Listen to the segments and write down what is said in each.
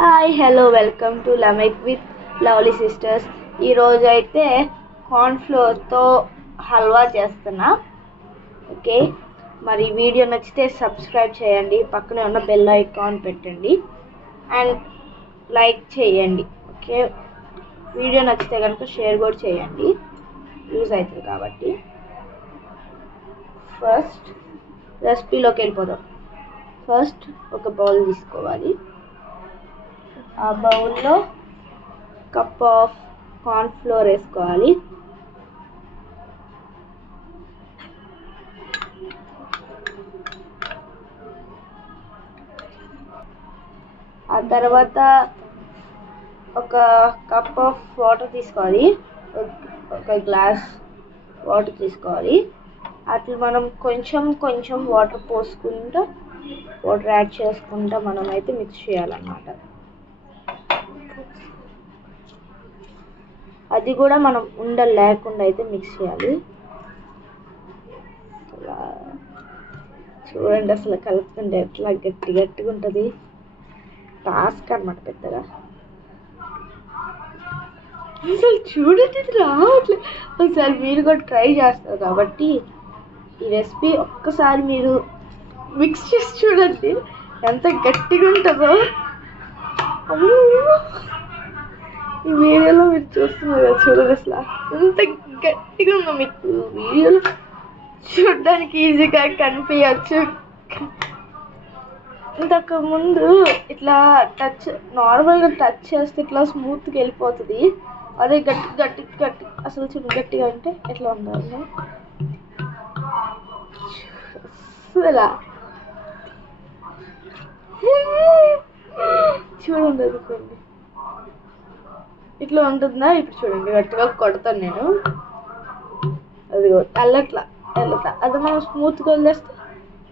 Hi hello welcome to లమైక్ with lovely sisters. ఈరోజు అయితే కార్న్ఫ్లోర్తో హల్వా చేస్తున్నా. ఓకే, మరి వీడియో నచ్చితే సబ్స్క్రైబ్ చేయండి, పక్కనే ఉన్న బెల్ ఐకాన్ పెట్టండి అండ్ లైక్ చేయండి. ఓకే, వీడియో నచ్చితే కనుక షేర్ కూడా చేయండి, యూజ్ అవుతుంది కాబట్టి. ఫస్ట్ రెసిపీలోకి వెళ్ళిపోదాం. ఫస్ట్ ఒక బౌల్ తీసుకోవాలి. ఆ బౌల్లో కప్ ఆఫ్ కార్న్ఫ్లోర్ వేసుకోవాలి. ఆ తర్వాత ఒక కప్ ఆఫ్ వాటర్ తీసుకోవాలి, ఒక గ్లాస్ వాటర్ తీసుకోవాలి. అట్లా మనం కొంచెం కొంచెం వాటర్ పోసుకుంటూ వాటర్ యాడ్ చేసుకుంటూ మనం అయితే మిక్స్ చేయాలన్నమాట. అది కూడా మనం ఉండలు లేకుండా అయితే మిక్స్ చేయాలి. చూడండి, అసలు కలుపుతుంటే ఎట్లా గట్టి గట్టిగా ఉంటుంది. టాస్క్ అన్నమాట పెద్దగా. అసలు చూడండి, ఇది రావట్లేదు. ఒకసారి మీరు కూడా ట్రై చేస్తారు కాబట్టి ఈ రెసిపీ ఒక్కసారి మీరు మిక్స్ చేసి చూడండి ఎంత గట్టిగా ఉంటుందో. ఈ వీడియోలో మీరు చూస్తున్నారు కదా, చూడండి అసలు ఎంత గట్టిగా ఉందో. మీకు వీడియోలో చూడడానికి ఈజీగా కనిపించచ్చు. ఇంతకు ముందు ఇట్లా టచ్ నార్మల్గా టచ్ చేస్తే ఇట్లా స్మూత్గా వెళ్ళిపోతుంది. అదే గట్టి గట్టి గట్టి అసలు చిన్న గట్టిగా అంటే ఎట్లా ఉండాలి అసలు చూడండి. అనుకోండి ఇట్లా ఉంటుందా? ఇప్పుడు చూడండి, గట్టిగా కొడతాను నేను. అది వెళ్ళట్లా. అది మనం స్మూత్గా వదిలేస్తే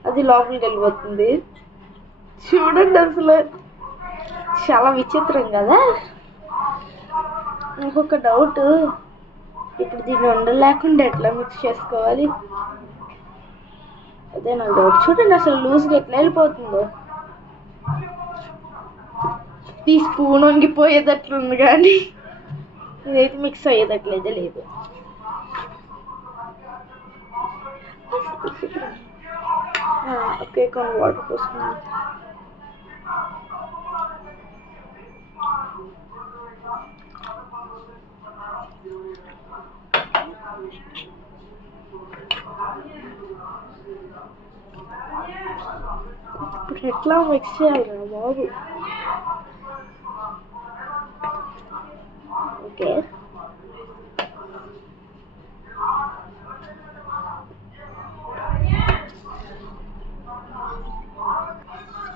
అది లోపలికి వెళ్ళిపోతుంది. చూడండి, అసలు చాలా విచిత్రం కదా. ఇంకొక డౌట్, ఇప్పుడు దీన్ని ఉండలేకుండా ఎట్లా మిక్స్ చేసుకోవాలి? అదే నాకు డౌట్. చూడండి అసలు లూజ్గా ఎట్లా వెళ్ళిపోతుందో. ఈ స్పూన్ వంగిపోయేటట్లుంది కానీ ఇదైతే మిక్స్ అయ్యేటట్లయితే లేదు. ఓకే, కొన్ని వాటర్ పోసుకున్నాం. ఇప్పుడు ఎట్లా మిక్స్ చేయాలి బాబు? ఓకే,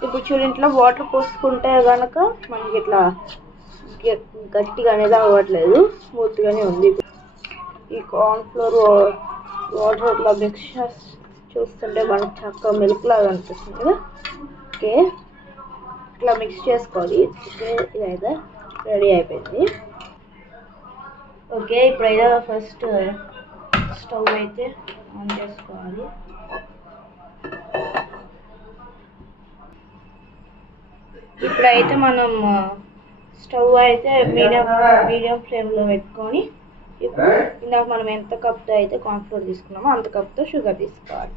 ఇప్పుడు చూడండి, ఇట్లా వాటర్ పోసుకుంటే కనుక మనకి ఇట్లా గట్టిగా అనేది అవ్వట్లేదు, స్మూత్గానే ఉంది. ఈ కార్న్ఫ్లోర్ వాటర్ ఇట్లా మిక్స్ చూస్తుంటే మనకు చక్కగా మిల్క్ లాగా అనిపిస్తుంది కదా. ఓకే, ఇట్లా మిక్స్ చేసుకోవాలి. ఓకే, ఇదైతే రెడీ అయిపోయింది. ఓకే, ఇప్పుడైతే ఫస్ట్ స్టవ్ అయితే ఆన్ చేసుకోవాలి. ఇప్పుడైతే మనం స్టవ్ అయితే మీడియం ఫ్లేమ్లో పెట్టుకొని, ఇందాక మనం ఎంత కప్తో అయితే కార్న్ఫ్లోర్ తీసుకున్నామో అంత కప్తో షుగర్ తీసుకోవాలి.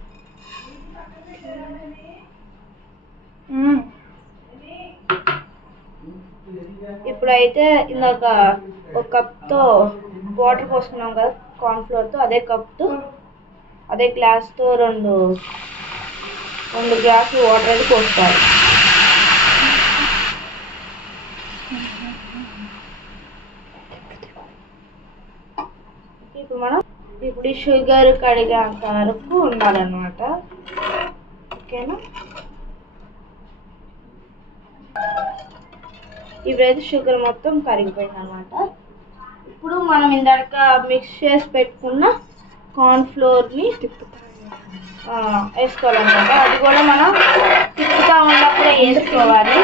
ఇప్పుడైతే ఇందాక ఒక కప్తో వాటర్ పోసుకున్నాం కదా కార్న్ఫ్లోర్తో, అదే గ్లాస్తో రెండు గ్లాసులు వాటర్ అయితే పోసుకోవాలి. ఇప్పుడు ఈ షుగర్ కడిగేంత వరకు ఉండాలన్నమాట. ఓకేనా? ఇప్పుడైతే షుగర్ మొత్తం కరిగిపోయింది అనమాట. ఇప్పుడు మనం ఇందాక మిక్స్ చేసి పెట్టుకున్న కార్న్ఫ్లోర్ని వేసుకోవాలన్నమాట. అది కూడా మనం తిప్పుతూ ఉన్నప్పుడే వేసుకోవాలి.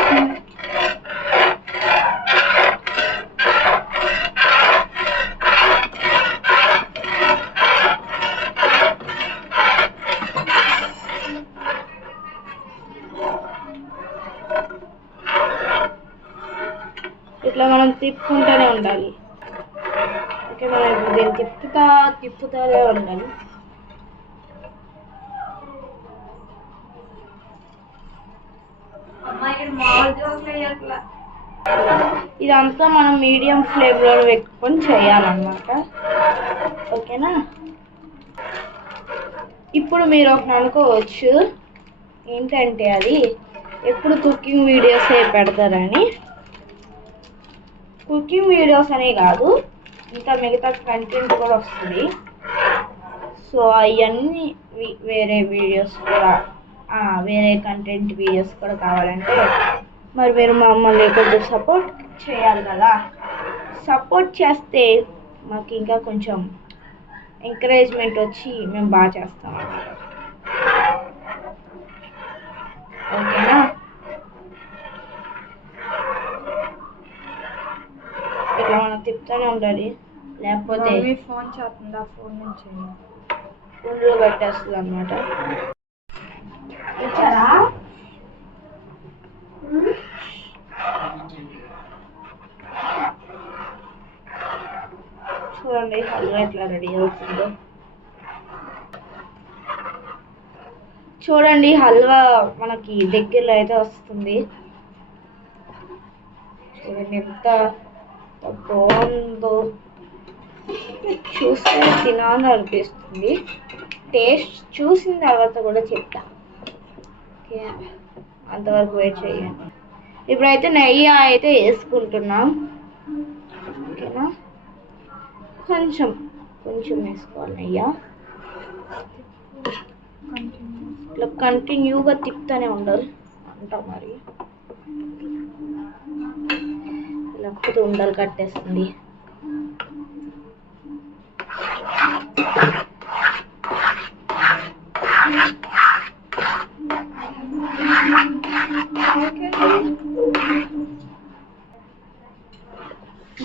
ఇట్లా మనం తిప్పుకుంటూనే ఉండాలి. ఓకే, మనం ఇప్పుడు దీన్ని తిప్పుతానే ఉండాలి. ఇదంతా మనం మీడియం ఫ్లేమ్లో పెట్టుకొని చేయాలన్నమాట. ఓకేనా? ఇప్పుడు మీరు ఒకటి అనుకోవచ్చు, ఏంటంటే అది ఎప్పుడు కుకింగ్ వీడియోసే పెడతారని. కుకింగ్ వీడియోస్ అనే కాదు, ఇంకా మిగతా కంటెంట్ కూడా వస్తుంది. సో అవన్నీ వేరే వీడియోస్ కూడా, వేరే కంటెంట్ వీడియోస్ కూడా కావాలంటే మరి మీరు మమ్మల్ని కొంచెం సపోర్ట్ చేయాలి కదా. సపోర్ట్ చేస్తే మాకు ఇంకా కొంచెం ఎంకరేజ్మెంట్ వచ్చి మేము బాగా చేస్తాం అన్నమాట. ఓకేనా? ఇట్లా మనం తిప్పుతూనే ఉండాలి, లేకపోతే ఫోన్ చేస్తుంది, ఆ ఫోన్ నుంచి ఫోన్లో పెట్టేస్తుంది అన్నమాట. చూడండి హల్వా ఎట్లా రెడీ అవుతుందో. చూడండి హల్వా మనకి దగ్గరలో అయితే వస్తుంది. చూడండి ఎంత బాగుందో, చూస్తే తినాలని అనిపిస్తుంది. టేస్ట్ చూసిన తర్వాత కూడా చెప్తా. ఓకే, అంతవరకు వెయిట్ చేయండి. ఇప్పుడైతే నెయ్యి అయితే వేసుకుంటున్నాం. ఓకేనా? కొంచెం వేసుకోవాలి నెయ్యి. ఇట్లా కంటిన్యూగా తిప్పుతూనే ఉండాలి అంట, మరి లేకపోతే ఉండలు కట్టేస్తుంది.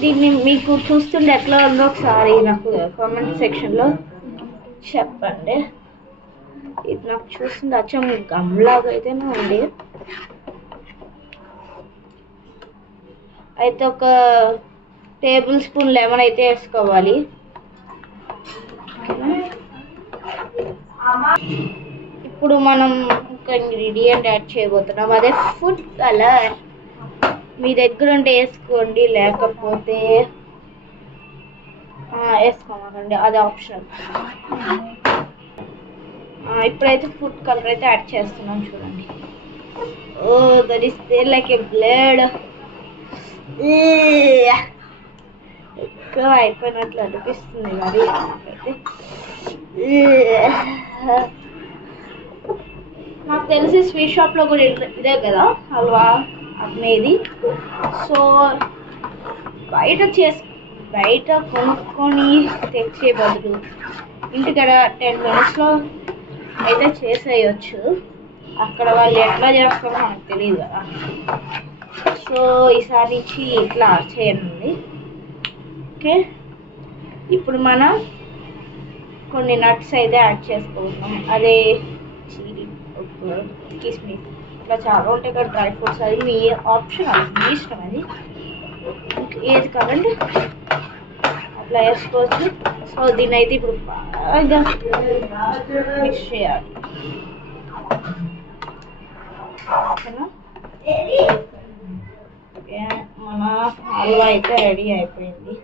దీన్ని మీకు చూస్తుంటే ఎట్లా ఉందో ఒకసారి నాకు కామెంట్ సెక్షన్లో చెప్పండి. ఇది నాకు చూస్తుంటే అచ్చం గమ్లాగా అయితేనే ఉంది. అయితే ఒక టేబుల్ స్పూన్ లెమన్ అయితే వేసుకోవాలి. ఇప్పుడు మనం ఒక ఇంగ్రీడియంట్ యాడ్ చేయబోతున్నాం, అదే ఫుడ్ కలర్. మీ దగ్గర ఉంటే వేసుకోండి, లేకపోతే వేసుకోమండి, అది ఆప్షనల్. ఇప్పుడైతే ఫుడ్ కలర్ అయితే యాడ్ చేస్తున్నాం. చూడండి, oh that is there like a blood. ఎక్కువ అయిపోయినట్లు అనిపిస్తుంది మరి. నాకు తెలిసి స్వీట్ షాప్లో కూడా ఇదే కదా హల్వా అమ్మేది. సో బయట కొనుక్కొని తెచ్చే బదులు ఇంటికాడ 10 minutesలో అయితే చేసేయచ్చు. అక్కడ వాళ్ళు ఎట్లా చేస్తారో మనకు తెలియదు కదా. సో ఈసారి నుంచి ఇట్లా చేయండి. ఓకే, ఇప్పుడు మనం కొన్ని నట్స్ అయితే యాడ్ చేసుకుంటున్నాం. అదే కిస్మిస్, ఇట్లా చాలా ఉంటాయి కదా డ్రై ఫ్రూట్స్. అది మీ ఆప్షన్, అది మీ ఇష్టం. అది ఏది కావాలంటే అట్లా వేసుకోవచ్చు. సో దీన్ని అయితే ఇప్పుడు బాగా మిక్స్ చేయాలి. మన హల్వా అయితే రెడీ అయిపోయింది.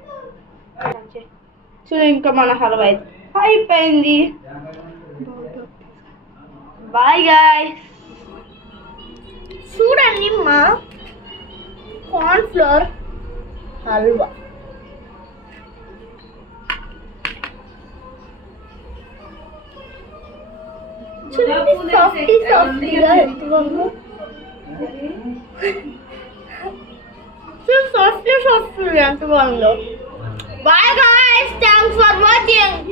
సో ఇంకా మన హల్వా అయితే అయిపోయింది. Bye guys. చూడండి మా కార్న్ఫ్లోర్ హల్వా. చూడండి సాఫ్టీగా ఎంత ఉందో. సాఫ్ట్గా ఎంత బాగుందో. Bye guys, thanks for watching.